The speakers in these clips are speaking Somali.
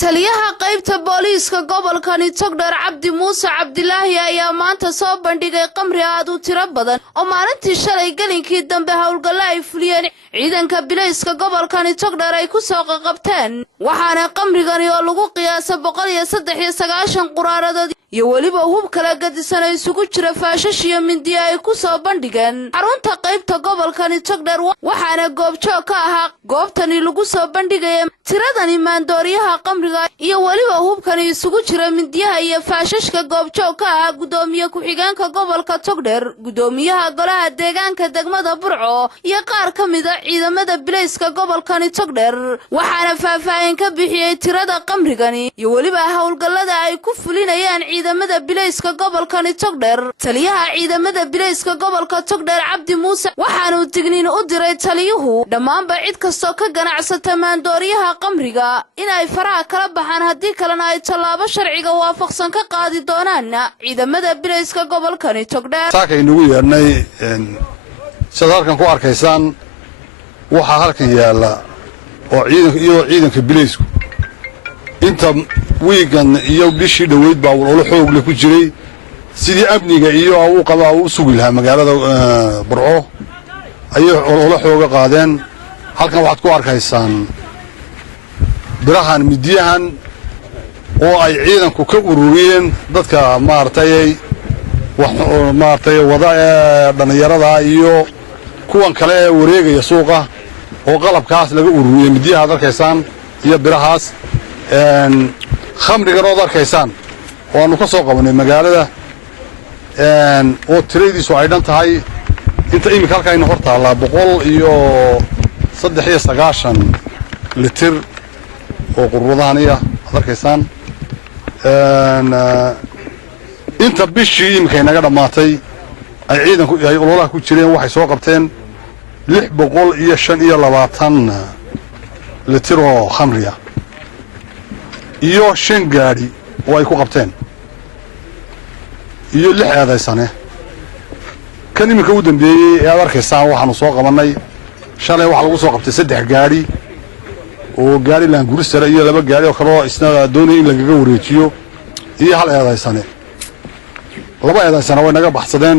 taliyaha qaybta booliiska gobolkani Togdheer Cabdi Muuse Cabdilaahi ayaa maanta soo bandhigay qamri aad u tiro badan oo maalintii shalay galinkii dambe hawlgal ay fuliyeen ciidanka bilayska gobolkani Togdheer ay ku soo qabteen waxaana qamrigani oo lagu qiyaasay 193 quraaradood iyo waliba hub kala gadisan isugu jira faashash iyo mindi ay ku soo bandhigeen xarunta qaybta gobolkani Togdheer waxaana goobjoog ka ahaa goobtani lagu soo bandhigay tiradani maandooriyaha qamriga iyo waliba hubkani isugu jira mindiyaha iyo faashashka goobjoog ka ahaa gudoomiye ku-xigeenka gobolka Togdheer gudoomiyaha golaha deegaanka degmada Burco iyo qaar ka mid ah ciidamada bilayska gobolkani Togdheer waxaana faahfaahin ka bixiyay tirada qamrigani iyo waliba hawlgallada ay ku fulinayaan ciidamada bilayska gobolkani Togdheer taliyaha ciidamada bilayska gobolka Togdheer Cabdi Muuse waxaanu digniin u diray taliyuhu dhamaanba cid kasta ka ganacsata maandooriyaha qamriga in ay faraha kala baxaan hadii kalena ay talaabo sharciga waafaqsan ka qaadi doonaan ciidamada bilayska gobolkani Togdheer saakaynugu yeernay sadalkan ku arkaysaan waxa halkan yaala oo ciidanka bilaysku inta wiigan iyo bishii dhaweyd baa walaalo xoog leh ku jiray sidii amniga iyo uu qaba uu sugi lahaa magaalada Burco ayay walaalo xoog qaadeen halkan waxaad ku arkaysaan birahan midiyahan oo ay ciidanku ka ururiyeen dadka maartay wada dhalinyarada iyo kuwan kale ee wareegaya suuqa oo qalabkaas laga ururiyay midiyaha arkaysaan iyo birahaas khamriga oo arkaysaan oo aanu ka soo qabanay magaalada oo tiradiisu ay dhan tahay inta imika halka ay hortaala 193 litir oo qurudahaniya arkaysaan inta bishii imika inaga dhamaatay ay ciidanku ay ololaha ku jireen waxay soo qabteen 625 litir oo khamriya iyo 5 gaari oo ay ku qabteen iyo 6 eedaysane kan imika u dambeeyay ee arkaysaan waxaanu soo qabanay shalay waxa lagu soo qabtay 3 gaari oo gaari laan gurisara iyo 2 gaari oo kale oo isna doonay in laga wareejiyo iyo 1 eedaysane 2 eedaysane way naga baxsadeen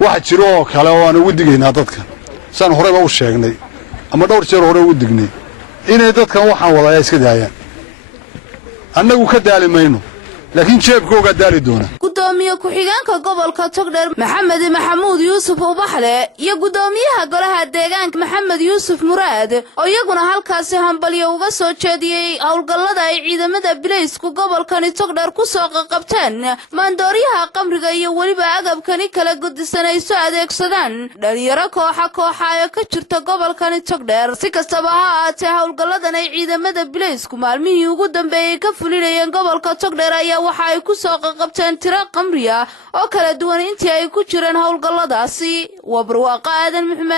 waxa jiro kale oo aan ugu digaynaa dadka san horeba u sheegnay ama dhowr jeer hore u dignay inay dadkan waxaan wadaaya iska daayaan annagu ka daalimayno laakiin jeebkooga daali doona gudoomiye ku-xigeenka gobolka Togdheer Maxamed Maxamuud Yuusuf Ubaxle iyo gudoomiyaha golaha deegaanka Maxamed Yuusuf Muraad oo iyaguna halkaasi hambalyo uga soo jeediyay hawlgallada ay ciidamada bilaysku gobolkani Togdheer ku soo qabteen maandooriyaha qamriga iyo waliba agabkani kala guddisan ay soo adeegsadaan dhalinyaro kooxa ee ka jirta gobolkani Togdheer si kastaba ha ahaatee hawlgalladan ay ciidamada bilaysku maalmihii ugu dambeeyay ka fulinayeen gobolka Togdheer ayaa waxa ay ku soo qabteen tiro qamriya oo kala duwan intii ay ku jireen hawlgalladaasi waa barwaaqo aadan Maxamed